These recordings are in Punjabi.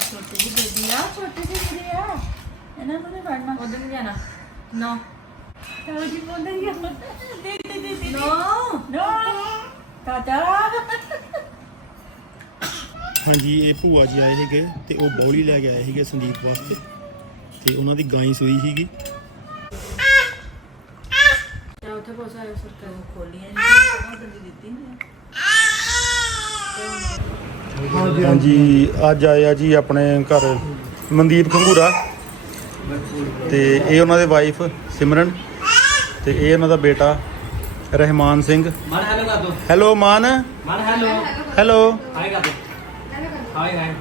ਛੋਟੀ ਜਿਹੀ ਬੇਬੀ ਆ ਛੋਟੀ ਜਿਹੀ ਵੀਰੇ ਆ ਇਹਨਾਂ ਨੂੰ ਨਹੀਂ ਫੜਨਾ ਉਧਰ ਨਹੀਂ ਜਾਣਾ ਨੋ ਚਲੋ ਜੀ ਬੋਲਦੇ ਹੀ ਦੇ ਦੇ ਦੇ ਦੇ ਨੋ ਨੋ ਤਾਤਾ ਹਾਂਜੀ ਇਹ ਭੂਆ ਜੀ ਆਏ ਸੀਗੇ ਤੇ ਉਹ ਬੌਲੀ ਲੈ ਕੇ ਆਏ ਸੀਗੇ ਸੰਦੀਪ ਵਾਸਤੇ ਤੇ ਉਹਨਾਂ ਦੀ ਗਾਂ ਹੀ ਸੂਈ ਸੀਗੀ। ਜਾ ਉੱਥੇ ਆਇਆ ਸਰਕਾਰ ਨੂੰ ਖੋਲੀਆਂ ਨਹੀਂ ਉਹ ਦਿੱਤੀ ਨਹੀਂ ਹਾਂਜੀ ਅੱਜ ਆਇਆ ਜੀ ਆਪਣੇ ਘਰ ਮਨਦੀਪ ਖੰਗੂਰਾ ਤੇ ਇਹ ਉਹਨਾਂ ਦੇ ਵਾਈਫ ਸਿਮਰਨ ਤੇ ਇਹ ਉਹਨਾਂ ਦਾ ਬੇਟਾ ਰਹਿਮਾਨ ਸਿੰਘ। ਮਨ ਹੈਲੋ ਕਰ ਦੋ। ਹੈਲੋ ਮਾਨ। ਮਨ ਹੈਲੋ ਹੈਲੋ ਹਾਈ ਕਰ ਦੋ। ਹਾਈ ਹਾਈ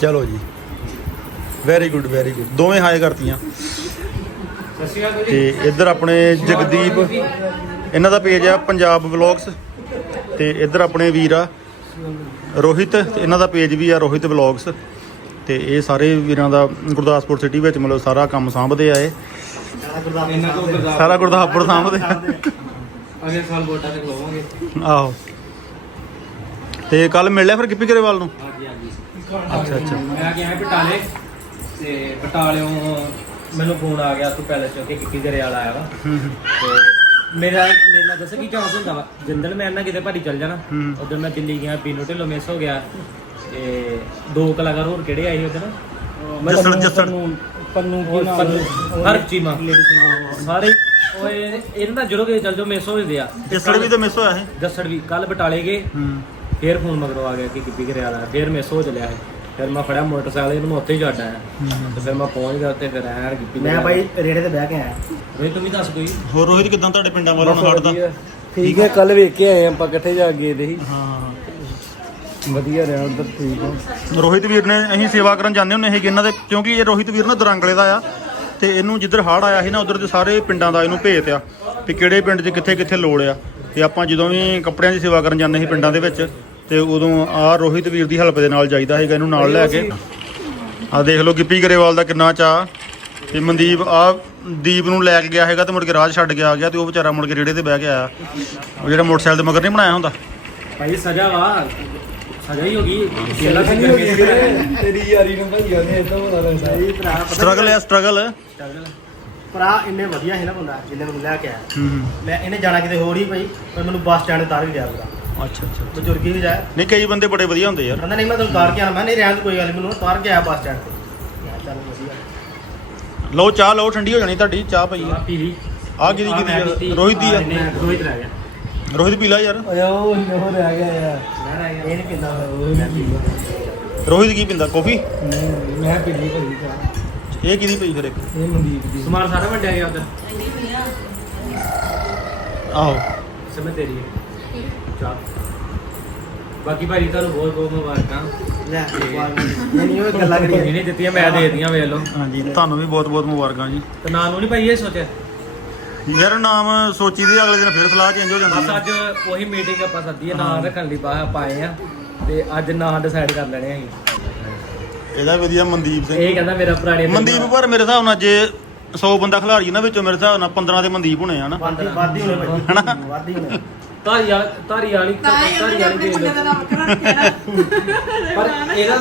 ਚਲੋ ਜੀ। ਵੈਰੀ ਗੁੱਡ ਵੈਰੀ ਗੁੱਡ ਦੋਵੇਂ ਹਾਈ ਕਰਤੀਆਂ। ਤੇ ਇੱਧਰ ਆਪਣੇ ਜਗਦੀਪ ਇਹਨਾਂ ਦਾ ਪੇਜ ਆ ਪੰਜਾਬ ਵਲੌਗਸ ਤੇ ਇੱਧਰ ਆਪਣੇ ਵੀਰ ਆ ਰੋਹਿਤ ਇਹਨਾਂ ਦਾ ਪੇਜ ਵੀ ਆ ਰੋਹਿਤ ਵਲੌਗਸ ਤੇ ਇਹ ਸਾਰੇ ਵੀਰਾਂ ਦਾ ਗੁਰਦਾਸਪੁਰ ਸਿਟੀ ਵਿੱਚ ਮਤਲਬ ਸਾਰਾ ਕੰਮ ਸੰਭਦੇ ਆ ਸਾਰਾ ਗੁਰਦਾਸਪੁਰ ਸੰਭਦੇ ਅਗਲੇ ਸਾਲ ਵੋਟਾਂ ਤੇ ਖਲੋਵਾਂਗੇ। ਆਹੋ। ਤੇ ਕੱਲ ਮਿਲ ਲਿਆ ਫਿਰ ਗਿੱਪੀ ਗਰੇਵਾਲ ਨੂੰ? ਅੱਛਾ ਅੱਛਾ। ਮੈਂ ਗਿਆ ਬਟਾਲੇ ਤੇ ਬਟਾਲਿਓਂ ਮੈਨੂੰ ਫੋਨ ਆ ਗਿਆ ਤੂੰ ਪੈਲਸ ਚੋਂ ਕਿ ਗਿੱਪੀ ਗਰੇਵਾਲ ਆਇਆ ਵਾ। ਤੇ ਮੇਰਾ ਮੇਰੇ ਨਾਲ ਦੱਸ ਕੀ ਚਾਂਸ ਹੁੰਦਾ ਵਾ? ਜਿੰਦਲ ਮੈਂ ਨਾ ਕਿਤੇ ਭਾਰੀ ਚੱਲ ਜਾਣਾ। ਹੂੰ। ਉਧਰ ਮੈਂ ਦਿੱਲੀ ਗਿਆ ਪੀਨੋ ਢਿੱਲੋਂ ਮਿਸ ਹੋ ਗਿਆ। ਤੇ ਦੋ ਕਲਾਕਾਰ ਹੋਰ ਕਿਹੜੇ ਆਏ ਉਧਰ ਜੱਸੜ ਜੱਸੜ। ਪੰਨੂ ਕੀ ਨਾਮ ਹਰ ਚੀਮਾ ਸਾਰੇ ਓਏ ਇਹਨਾਂ ਦਾ ਜਦੋਂ ਕਿ ਚੱਲ ਜਾਓ ਮਿਸ ਹੋ ਜਾਂਦੇ ਆ। ਜਸੜ ਵੀ ਤਾਂ ਮਿਸ ਹੋਇਆ ਹੈ ਜੱਸੜ ਵੀ। ਕੱਲ ਬਟਾਲੇ ਗਏ। ਹੂੰ। ਫੇਰ ਫੋਨ ਮਗਰੋਂ ਆ ਗਿਆ ਕਿ ਕਿੱਪੀ ਘਰੇ ਆਲਾ ਫੇਰ ਮਿਸ ਹੋ ਚੱਲਿਆ ਹੈ ਫਿਰ ਮੈਂ ਫੜਿਆ ਮੋਟਰਸਾਈਕਲ ਇਹਨੂੰ ਮੈਂ ਉੱਥੇ ਹੀ ਛੱਡ ਆਇਆ। ਤੇ ਫਿਰ ਮੈਂ ਪਹੁੰਚ ਗਿਆ ਉੱਥੇ ਫਿਰ ਆਇਆ ਕਿੱਪੀ ਮੈਂ ਭਾਈ ਰੇੜੇ ਤੇ ਬਹਿ ਕੇ ਆਇਆ। ਵੇ ਤੂੰ ਵੀ ਦੱਸ ਕੋਈ। ਹੋਰ ਰੋਹਿਤ ਕਿਦਾਂ ਤੁਹਾਡੇ ਪਿੰਡਾਂ ਵੱਲੋਂ ਹਟਦਾ ਠੀਕ ਹੈ ਕੱਲ ਵੇਖ ਕੇ ਆਏ ਆਪਾਂ ਇਕੱਠੇ ਜਾ ਕੇ ਗਏ ਦੇ ਸੀ ਹਾਂ ਹਾਂ ਵਧੀਆ ਰਿਹਾ ਉਧਰ ਠੀਕ ਹੈ ਰੋਹਿਤ ਵੀਰ ਨੇ ਅਸੀਂ ਸੇਵਾ ਕਰਨ ਜਾਂਦੇ ਹੁੰਦੇ ਸੀਗੇ ਇਹਨਾਂ ਦੇ ਕਿਉਂਕਿ ਇਹ ਰੋਹਿਤ ਵੀਰ ਨਾ ਦਰੰਗਲੇ ਦਾ ਆ ਤੇ ਇਹਨੂੰ ਜਿੱਧਰ ਹੜ ਆਇਆ ਸੀ ਨਾ ਉਧਰ ਦੇ ਸਾਰੇ ਪਿੰਡਾਂ ਦਾ ਇਹਨੂੰ ਭੇਤ ਆ ਵੀ ਕਿਹੜੇ ਪਿੰਡ 'ਚ ਕਿੱਥੇ ਕਿੱਥੇ ਲੋੜ ਆ। ਤੇ ਆਪਾਂ ਜਦੋਂ ਵੀ ਕੱਪੜਿਆਂ ਦੀ ਸੇਵਾ ਕਰਨ ਜਾਂਦੇ ਸੀ ਪਿੰਡਾਂ ਦੇ ਵਿੱਚ ਤੇ ਉਦੋਂ ਆ ਰੋਹਿਤ ਵੀਰ ਦੀ ਹੈਲਪ ਦੇ ਨਾਲ ਜਾਈਦਾ ਸੀਗਾ ਇਹਨੂੰ ਨਾਲ ਲੈ ਕੇ। ਆ ਦੇਖ ਲਓ ਗਿੱਪੀ ਗਰੇਵਾਲ ਦਾ ਕਿੰਨਾ ਚਾਹ ਤੇ ਮਨਦੀਪ ਆ ਦੀਪ ਨੂੰ ਲੈ ਕੇ ਗਿਆ ਹੈਗਾ ਤੇ ਮੁੜ ਕੇ ਰਾਹ ਛੱਡ ਕੇ ਆ ਗਿਆ ਤੇ ਉਹ ਵਿਚਾਰਾ ਮੁੜ ਕੇ ਰੇੜੇ ਤੇ ਬਹਿ ਕੇ ਆਇਆ। ਉਹ ਜਿਹੜਾ ਮੋਟਰਸਾਈਕਲ ਦੇ ਮਗਰ ਨਹੀਂ ਬਣਾਇਆ ਹੁੰਦਾ? ਭਾਈ ਸਜ਼ਾ ਵਾ। ਸਜ਼ਾ ਹੀ ਹੋ ਗਈ। ਜੇਲਾ ਸੀ ਤੇਰੀ ਯਾਰੀ ਨੂੰ ਭਾਈ ਉਹਨੇ ਇਦਾਂ ਬੋਲਾ ਰਿਹਾ ਸਹੀ ਭਰਾ ਸਟਰਗਲ ਹੈ ਸਟਰਗਲ ਭਰਾ ਇੰਨੇ ਵਧੀਆ ਸੀ ਨਾ ਬੰਦਾ ਜਿੰਨੇ ਮੈਨੂੰ ਲੈ ਕੇ ਆਇਆ। ਹੂੰ ਹੂੰ। ਮੈਂ ਇਹਨੇ ਜਾਣਾ ਕਿਤੇ ਹੋਰ ਹੀ ਭਾਈ ਪਰ ਮੈਨੂੰ ਬੱਸ ਸਟੈਂਡ ਉਤਾਰ ਕੇ ਗਿਆ ਪੂਰਾ। ਅੱਛਾ ਅੱਛਾ ਬਜ਼ੁਰਗ ਹੀ ਜਾਇਆ ਨਹੀਂ ਕਈ ਬੰਦੇ ਬੜੇ ਵਧੀਆ ਹੁੰਦੇ ਯਾਰ। ਕਹਿੰਦਾ ਨਹੀਂ ਮੈਂ ਤੈਨੂੰ ਉਤਾਰ ਕੇ ਆਣਾ ਮੈਂ ਨਹੀਂ ਰਹਿਣ ਕੋਈ ਗੱਲ ਮੈਨੂੰ ਉਤਾਰ ਕੇ ਆਇਆ ਬੱਸ ਸਟੈਂਡ ਤੇ। ਲਓ ਚਾਹ ਲਓ ਠੰਡੀ ਹੋ ਜਾਣੀ ਤੁਹਾਡੀ ਚਾਹ ਪਈ ਆ। ਪੀ ਲਈ। ਆ ਕਿਹਦੀ ਕਿਹਦੀ ਆ? ਰੋਹਿਤ ਦੀ ਆ। ਰੋਹਿਤ ਰਹਿ ਗਿਆ। ਰੋਹਿਤ ਪੀ ਲਾ ਯਾਰ। ਓਏ ਉਹ ਹੋ ਰਹਿ ਗਿਆ ਯਾਰ। ਮੈਂ ਰਹਿ ਗਿਆ ਇਹ ਨਹੀਂ ਪਿੰਦਾ ਮੈਂ ਪੀ ਲਿਆ। ਰੋਹਿਤ ਕੀ ਪਿੰਦਾ ਕਾਫੀ? ਨਹੀਂ ਮੈਂ ਪੀ ਲਈ ਭਾਈ ਚਾਹ। ਇਹ ਕਿਹਦੀ ਪਈ ਫਿਰ ਇੱਕ? ਇਹ ਮਨਦੀਪ ਦੀ। ਸਮਾਨ ਸਾਰਾ ਵੱਡਿਆ ਗਿਆ ਉਧਰ? ਆਹੋ। ਸਮਝ ਤੇਰੀ ਹੈ। ਚਾਹ। ਬਾਕੀ ਭਾਈ ਤੁਹਾਨੂੰ ਬਹੁਤ ਬਹੁਤ ਮੁਬਾਰਕਾਂ। ਲੈ ਇਹ ਨਹੀਂ ਉਹ ਗੱਲਾਂ ਕਰੀ ਇਹਨੇ ਦਿੱਤੀਆਂ ਮੈਂ ਦੇ ਦਿੱਤੀਆਂ ਵੇਖ ਲਓ। ਹਾਂਜੀ ਤੁਹਾਨੂੰ ਵੀ ਬਹੁਤ ਬਹੁਤ ਮੁਬਾਰਕਾਂ ਜੀ। ਤੇ ਨਾਂ ਨੂੰ ਨਹੀਂ ਭਾਈ ਇਹ ਸੋਚਿਆ? ਯਾਰ ਨਾਮ ਸੋਚੀ ਦੇ ਅਗਲੇ ਦਿਨ ਫਿਰ ਸਲਾਹ ਚੇਂਜ ਹੋ ਜਾਂਦੀ ਬਸ ਹੈ ਅੱਜ ਉਹੀ ਮੀਟਿੰਗ ਆਪਾਂ ਸੱਦੀ ਹੈ। ਨਾਂ ਰੱਖਣ ਲਈ ਬਾਹਰ ਪਾਏ ਆ। ਤੇ ਅੱਜ ਨਾਂ ਡਿਸਾਈਡ ਕਰ ਲੈਣੇ ਆ ਇਹਦਾ ਵਧੀਆ ਮਨਦੀਪ ਸਿੰਘ। ਇਹ ਕਹਿੰਦਾ ਮੇਰਾ ਪੁਰਾਣੇ ਮਨਦੀਪ ਪਰ ਮੇਰੇ ਹਿਸਾਬ ਨਾਲ ਜੇ 100 ਬੰਦਾ ਖਿਲਾੜੀ ਨਾ ਵਿੱਚੋਂ ਮੇਰੇ ਹਿਸਾਬ ਨਾਲ 15 ਦੇ ਮਨਦੀਪ ਹੋਣੇ ਆ ਨਾ ਵਾਦੀ ਵਾਦੀ ਹੋਣੇ ਭਾਈ। ਹਨਾ? ਵਾਦੀ ਹੋਣੇ। ਧਾਰੀ ਵਾਲੀ ਧਾਰੀ ਵਾਲੀ ਇਹਦਾ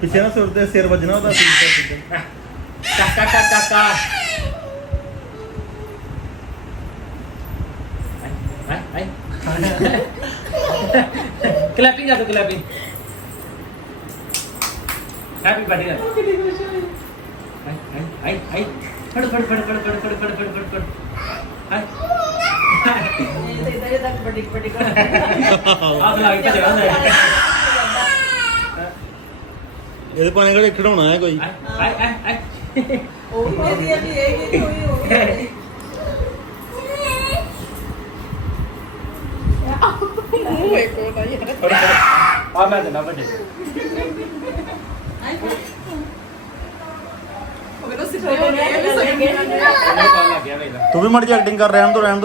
ਪਿੱਛੇ ਨਾ ਸੁਰ ਸਿਰ ਵੱਜਣਾ ਕਲੈਪਿੰਗ ਕਰ ਦੋ clapping. Happy birthday hi. Hi hi hi ਫੜ ਫੜ ਫੜ ਫੜ ਫੜ ਫੜ ਫੜ ਫੜ ਫੜ ਹਾਈ ਇਦਾਂ ਇਦਾਂ ਬੜੀ ਬੜੀ ਕਰ ਆਹ ਲਾ ਕੇ ਭਜਣਾ ਹੁੰਦਾ ਇਹਦੇ ਪਾਣੇ ਖਿਡਾਉਣਾ ਹੈ ਕੋਈ। ਹਾਈ ਹਾਈ ਹਾਈ ਉਹ ਵੀ ਇਹਦੀ ਆ ਵੀ ਇਹ ਵੀ ਮੂੰਹ ਵੇਖੋ ਨਾ ਯਾਰ ਆ ਮੈਂ ਦਿੰਦਾ ਵੱਡੇ ਇਹਨੇ ਪਾ ਲੱਗ ਗਿਆ ਵੇਲਾ ਤੂੰ ਵੀ ਮੜ ਐਕਟਿੰਗ ਕਰ ਰਹਿਣ ਦੋ ਰਹਿਣ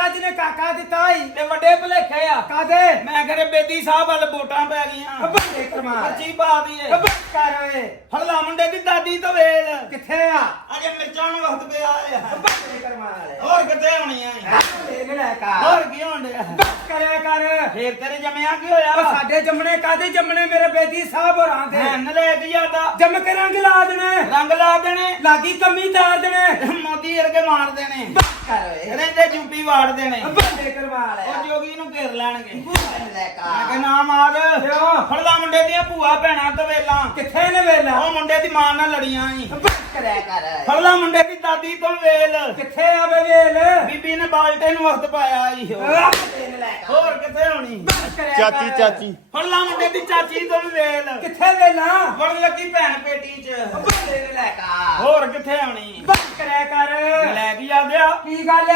ਮਹਾਰਾਜ ਨੇ ਕਾਕਾ ਦਿੱਤਾ ਹੀ ਤੇ ਵੱਡੇ ਭਲੇਖੇ ਆ। ਕਾਦੇ? ਮੈਂ ਘਰੇ ਬੇਦੀ ਸਾਹਿਬ ਵੱਲ ਵੋਟਾਂ ਪੈ ਗਈਆਂ। ਬੱਲੇ ਪਾ ਦਈਏ। ਕਰ ਓਏ। ਮੁੰਡੇ ਦੀ ਦਾਦੀ ਤੋਂ ਵੇਲ ਕਿੱਥੇ ਆ? ਅਜੇ ਮਿਰਚਾਂ ਨੂੰ ਵਕਤ ਪਿਆ ਆ ਬੱਲੇ ਹੋਰ ਕਿੱਥੇ ਹੋਣੀ ਆ ਇਹ ਲੈ ਕਾ ਹੋਰ ਕੀ ਹੋਣ ਡਿਆ? ਕਰਿਆ ਕਰ। ਫੇਰ ਤੇਰੇ ਜਮਿਆ ਕੀ ਹੋਇਆ ਉਹ ਸਾਡੇ ਜੰਮਣੇ ਕਾਦੇ ਜੰਮਣੇ? ਮੇਰੇ ਬੇਦੀ ਸਾਹਿਬ ਹੋਰਾਂ ਦੇ। ਹੈਨ ਲੈ ਕੇ ਜਾਂਦਾ। ਜੰਮ ਕੇ ਰੰਗ ਲਾ ਦੇਣੇ। ਰੰਗ ਲਾ ਦੇਣੇ। ਲਾਗੀ ਕਮੀ ਤਾਰ ਦੇਣੇ। ਮੋਦੀ ਵਰਗੇ ਮਾਰ ਦੇਣੇ। ਕਰ ਓਏ। ਰਹਿੰਦੇ ਯੂਪੀ ਵਾੜ ਦੇਣੇ। ਬੱਲੇ ਕਰਮਾ ਲੈ ਉਹ ਜੋਗੀ ਨੂੰ ਘੇਰ ਲੈਣਗੇ। ਲੈ ਕਾ ਮੈਂ ਕਿਹਾ ਨਾ ਮਾਰ। ਕਿਉਂ? ਹਰਲਾ ਮੁੰਡੇ ਦੀਆਂ ਭੂਆ ਭੈਣਾਂ ਤਵੇਲਾਂ ਕਿੱਥੇ ਨੇ ਵੇਲਾ? ਉਹ ਮੁੰਡੇ ਦੀ ਮਾਂ ਨਾਲ ਲੜੀਆਂ ਸੀ ਕਰਿਆ ਕਰ। ਹਰਲਾ ਮੁੰਡੇ ਦੀ ਦਾਦੀ ਤੋਂ ਵੇਲ। ਕਿੱਥੇ ਆ ਵੇ ਵੇਲ? ਬੀਬੀ ਨੇ ਬਾਲਟੇ ਨੂੰ ਵਕਤ ਪਾਇਆ। ਲੈ ਕਾ ਹੋਰ ਕਿੱਥੇ ਹੋਣੀ? ਚਾਚੀ ਚਾਚੀ। ਫੜਲਾ ਮੁੰਡੇ ਦੀ ਚਾਚੀ ਤੋਂ ਵੀ ਵੇਲ। ਕਿੱਥੇ ਵੇਲਾ ਵੜ ਲੱਗੀ ਭੈਣ ਪੇਟੀ 'ਚ। ਲੈ ਹੋਰ ਕਿੱਥੇ ਹੋਣੀ? ਕਰਿਆ ਕਰ। ਲੈ ਕੇ ਜਾ ਦਿਆ ਕੀ ਗੱਲ?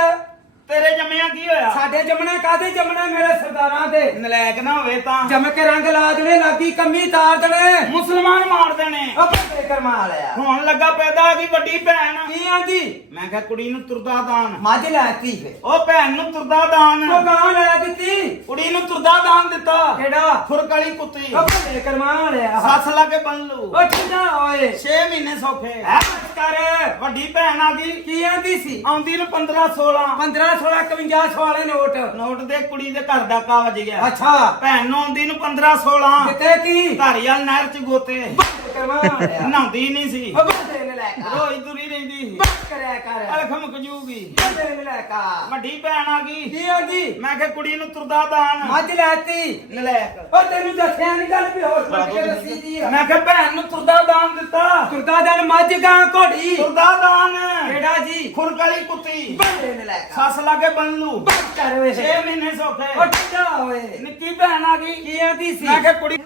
ਤੇਰੇ ਜੰਮਿਆ ਕੀ ਹੋਇਆ? ਸਾਡੇ ਜੰਮਣੇ ਕਾਦੇ ਜੰਮਣੇ ਮੇਰੇ ਸਰਦਾਰਾਂ ਦੇ? ਨਲਾਇਕ ਨਾ ਹੋਵੇ ਤਾਂ। ਜਮ ਕੇ ਰੰਗ ਲਾ ਦੇਣੇ ਲਾਗੀ ਕੰਮੀ ਤਾਰ ਦੇਣੇ। ਮੁਸਲਮਾਨ ਮਾਰ ਦੇਣੇ। ਉਹ ਬੱਲੇ ਕਰਮਾ ਲਿਆ। ਹੁਣ ਲੱਗਾ ਪੈਦਾ ਆ ਗਈ ਵੱਡੀ ਭੈਣ। ਕੀ ਆਂਦੀ ਮੈਂ ਕਿਹਾ ਕੁੜੀ ਨੂੰ ਤੁਰਦਾ ਦਾਨ। ਮੱਝ ਲੈਤੀ ਫੇ ਉਹ ਭੈਣ ਨੂੰ ਤੁਰਦਾ ਦਾਨ। ਉਹ ਗਾਂ ਲੈ ਦਿੱਤੀ। ਕੁੜੀ ਨੂੰ ਤੁਰਦਾ ਦਾਨ ਦਿੱਤਾ। ਕਿਹੜਾ? ਖੁਰਕ ਵਾਲੀ ਕੁੱਤੀ। ਉਹ ਬੱਲੇ ਕਰਮਾ ਲਿਆ। ਸੱਸ ਲਾ ਕੇ ਬੰਨੂ ਉਹ ਠੰਡਾ ਓਏ 6 ਮਹੀਨੇ ਸੌਖੇ। ਐ ਕਰ ਵੱਡੀ ਭੈਣ ਆ ਗਈ। ਕੀ ਆਂਦੀ ਸੀ? ਆਉਂਦੀ ਨੂੰ 15 16 15 16 51 ਵਾਲੇ ਨੋਟ। ਨੋਟ ਦੇ ਕੁੜੀ ਦੇ ਘਰ ਦਾ ਕਾ ਵੱਜ ਗਿਆ। ਅੱਛਾ। ਭੈਣ ਨੂੰ ਆਉਂਦੀ ਨੂੰ 15 16 ਕਿਤੇ ਕੀ? ਧਾਰੀਵਾਲ ਨਹਿਰ ਚ ਗੋਤੇ। ਲਿਆ ਨਹਾਉਂਦੀ ਨਹੀਂ ਸੀ। ਉਹ ਬੱਲੇ ਨੇ ਲੈ। ਕਾ ਰੋਈ ਤੁਰੀ ਰਹਿੰਦੀ ਸੀ। ਕਰਿਆ ਕਰ। ਅਲਖਮ ਕਜੂਗੀ ਬੱਲੇ ਨੇ ਲੈ ਕਾ ਵੱਡੀ ਭੈਣ ਆ ਗਈ। ਕੀ ਆਂਦੀ ਮੈਂ ਕਿਹਾ ਕੁੜੀ ਨੂੰ ਤੁਰਦਾ ਦਾਨ। ਮੱਝ ਲੈਤੀ ਨਲਾਇਕ। ਉਹ ਤੈਨੂੰ ਦੱਸਿਆ ਨਹੀਂ ਗੱਲ ਵੀ ਹੋਰ ਪੜ ਕੇ ਦੱਸੀ ਦੀ ਮੈਂ ਕਿਹਾ ਭੈਣ ਨੂੰ ਤੁਰਦਾ ਦਾਨ ਦਿੱਤਾ। ਤੁਰਦਾ ਦਿਨ ਮੱਝ ਗਾਂ ਘੋੜੀ। ਤੁਰਦਾ ਦਾਨ। ਕਿਹੜਾ ਜੀ ਖੁਰਕ ਵਾਲੀ ਕੁੱਤੀ। ਬੱਲੇ ਨੇ ਲੈ ਕਾ ਸੱਸ ਲਾ ਕੇ ਬੰਨ ਲੂ ਕਰ ਵੇ 6 ਮਹੀਨੇ ਸੌਖੇ। ਉਹ ਠੰਡਾ ਓਏ। ਨਿੱਕੀ ਭੈਣ ਆ ਗਈ। ਕੀ ਆਂਦੀ ਸੀ? ਮੈਂ ਕਿਹਾ ਕੁੜੀ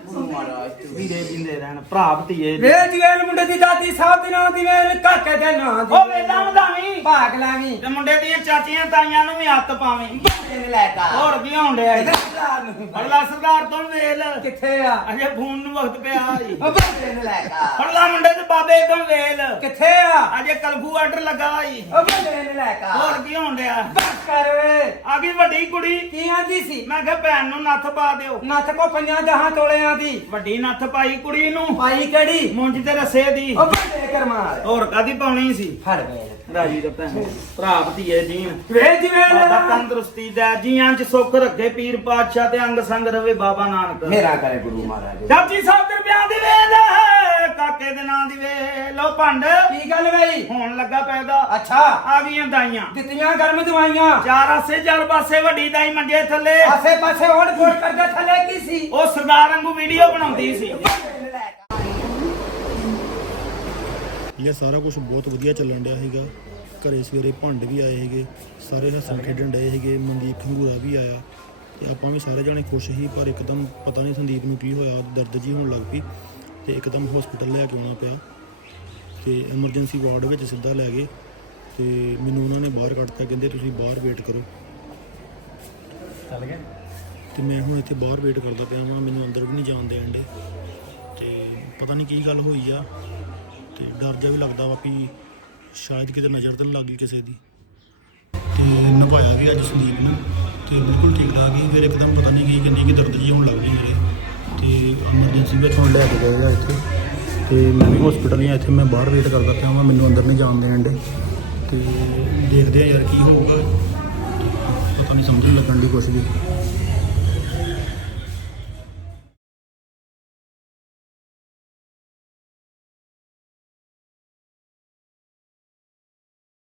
ਵੀਰੇ ਬਿੰਦੇ ਰਹਿਣ ਭਰਾ ਭਤੀਏ। ਵੇ ਜਵੇਲ ਮੁੰਡੇ ਦੀ ਦਾਦੀ ਸਾਹਿਬ ਦੇ ਨਾਂ ਦੀ ਵੇਲ ਕਾਕੇ ਦੇ ਨਾਂ ਦੀ। ਉਹ ਵੇਲਾ ਵਧਾਵੀਂ ਭਾਗ ਲਾਵੀਂ ਤੇ ਮੁੰਡੇ ਦੀਆਂ ਚਾਚੀਆਂ ਤਾਈਆਂ ਨੂੰ ਵੀ ਹੱਥ ਪਾਵੇਂ। ਬੱਲੇ ਨੇ ਲੈ ਕਾ ਹੋਰ ਕੀ ਹੋਣ ਡਿਆ ਇਹਦਾ ਸਰਦਾਰ ਤੋਂ ਵੇਲ। ਕਿੱਥੇ ਆ? ਅਜੇ ਫੋਨ ਨੂੰ ਵਕਤ ਪਿਆ ਈ। ਉਹ ਬੱਲੇ ਨੇ ਲੈ ਕਾ ਫੜਲਾ ਮੁੰਡੇ ਤੇ ਬਾਬੇ ਤੋਂ ਵੇਲ। ਕਿੱਥੇ ਆ? ਅਜੇ ਕਲਫੂ ਆਰਡਰ ਲੱਗਾ ਈ। ਉਹ ਬੱਲੇ ਨੇ ਲੈ ਕਾ ਹੋਰ ਕੀ ਹੋਣ ਡਿਆ? ਬਸ ਕਰ ਵੇ ਆ ਗਈ ਵੱਡੀ ਕੁੜੀ। ਕੀ ਆਂਦੀ ਸੀ? ਮੈਂ ਕਿਹਾ ਭੈਣ ਨੂੰ ਨੱਥ ਪਾ ਦਿਓ। ਨੱਥ ਕੋ ਪੰਜਾਂ ਦਹਾਂ ਤੋਲਿਆਂ ਦੀ। ਵੱਡੀ ਨੱਥ ਪਾਈ ਕੁੜੀ ਨੂੰ। ਪਾਈ ਕਿਹੜੀ? ਮੁੰਜ ਤੇ ਰਸੇ ਦੀ। ਉਹ ਬੱਲੇ ਕਰਮਾ ਹੋਰ ਕਾਦੀ ਪਾਉਣੀ ਸੀ? ਫੜ ਵੇ। ਰਾਜੀ ਦਾ ਭੈਣ। ਭਰਾ ਭਤੀਏ ਜੀਣ। ਵੇ ਬਾਬਾ ਜਵੇਲ ਤੰਦਰੁਸਤੀ ਦਾ ਜੀਆਂ ਚ ਸੁੱਖ ਰੱਖੇ ਪੀਰ ਪਾਤਸ਼ਾਹ ਤੇ ਅੰਗ ਸੰਗ ਰਵੇ ਬਾਬਾ ਨਾਨਕ। ਮੇਰਾ ਕਰੇ ਗੁਰੂ ਮਹਾਰਾਜ। ਚਾਚੀ ਸਾਹਿਬ ਦੇ ਵਿਆਹ ਦੀ ਵੇਲ। ਕਾਕੇ ਦੇ ਨਾਂ ਦੀ ਵੇਲ ਉਹ ਭੰਡ। ਕੀ ਗੱਲ ਬਈ? ਹੋਣ ਲੱਗਾ ਪੈਦਾ। ਅੱਛਾ। ਆ ਗਈਆਂ ਦਾਈਆਂ। ਦਿੱਤੀਆਂ ਗਰਮ ਦਵਾਈਆਂ। ਚਾਰ ਆਸੇ ਚਾਰ ਪਾਸੇ ਵੱਡੀ ਦਾਈ ਮੰਜੇ ਥੱਲੇ। ਆਸੇ ਪਾਸੇ ਹੋੜ ਫੋੜ ਕਰਦਾ ਥੱਲੇ ਕੀ ਸੀ? ਉਹ ਸਰਦਾਰ ਵਾਂਗੂ ਵੀਡੀਓ ਬਣਾਉਂਦੀ ਸੀ। ਇਹ ਸਾਰਾ ਕੁਝ ਬਹੁਤ ਵਧੀਆ ਚੱਲਣ ਡਿਆ ਸੀਗਾ। ਘਰੇ ਸਵੇਰੇ ਭੰਡ ਵੀ ਆਏ ਸੀਗੇ ਸਾਰੇ ਹੱਸਣ ਖੇਡਣ ਡਏ ਸੀਗੇ ਮਨਦੀਪ ਖੰਗੂਰਾ ਵੀ ਆਇਆ। ਤੇ ਆਪਾਂ ਵੀ ਸਾਰੇ ਜਾਣੇ ਖੁਸ਼ ਸੀ ਪਰ ਇੱਕਦਮ ਪਤਾ ਨਹੀਂ ਸੰਦੀਪ ਨੂੰ ਕੀ ਹੋਇਆ ਦਰਦ ਜੀ ਹੋਣ ਲੱਗ ਪਈ। ਤੇ ਇੱਕਦਮ ਹਸਪੀਟਲ ਲੈ ਕੇ ਆਉਣਾ ਪਿਆ ਤੇ ਐਮਰਜੈਂਸੀ ਵਾਰਡ ਵਿੱਚ ਸਿੱਧਾ ਲੈ ਗਏ ਤੇ ਮੈਨੂੰ ਉਹਨਾਂ ਨੇ ਬਾਹਰ ਕੱਢਤਾ ਕਹਿੰਦੇ ਤੁਸੀਂ ਬਾਹਰ ਵੇਟ ਕਰੋ। ਚੱਲ ਗਿਆ ਤੇ ਮੈਂ ਹੁਣ ਇੱਥੇ ਬਾਹਰ ਵੇਟ ਕਰਦਾ ਪਿਆ ਵਾਂ ਮੈਨੂੰ ਅੰਦਰ ਵੀ ਨਹੀਂ ਜਾਣ ਦੇਣ ਡੇ ਤੇ ਪਤਾ ਨਹੀਂ ਕੀ ਗੱਲ ਹੋਈ ਆ ਤੇ ਡਰ ਜਿਹਾ ਵੀ ਲੱਗਦਾ ਵਾ ਵੀ ਸ਼ਾਇਦ ਕਿਤੇ ਨਜ਼ਰ ਤਾਂ ਲੱਗ ਗਈ ਕਿਸੇ ਦੀ। ਤੇ ਨਭਾਇਆ ਵੀ ਅੱਜ ਸੰਦੀਪ ਨੂੰ ਤੇ ਬਿਲਕੁਲ ਠੀਕ ਠਾਕ ਹੀ ਫਿਰ ਇੱਕਦਮ ਪਤਾ ਨਹੀਂ ਕੀ ਕਿੰਨੀ ਕੀ ਦਰਦ ਜਿਹੀ ਹੋਣ ਲੱਗ ਗਈ ਮੇਰੇ। ਤੇ ਐਮਰਜੈਂਸੀ ਵਿੱਚ ਹੁਣ ਲੈ ਕੇ ਗਏ ਆ ਇੱਥੇ। ਤੇ ਮੈਂ ਵੀ ਹਸਪੀਟਲ ਹੀ ਆ, ਇੱਥੇ ਮੈਂ ਬਾਹਰ ਵੇਟ ਕਰਦਾ ਪਿਆ ਹਾਂ ਮੈਨੂੰ ਅੰਦਰ ਨਹੀਂ ਜਾਣ ਦੇਣ ਦੇ ਤੇ ਦੇਖਦੇ ਆ ਯਾਰ ਕੀ ਹੋਊਗਾ। ਪਤਾ ਨਹੀਂ ਸਮਝ ਲੱਗਣ ਦੀ ਕੁਛ ਵੀ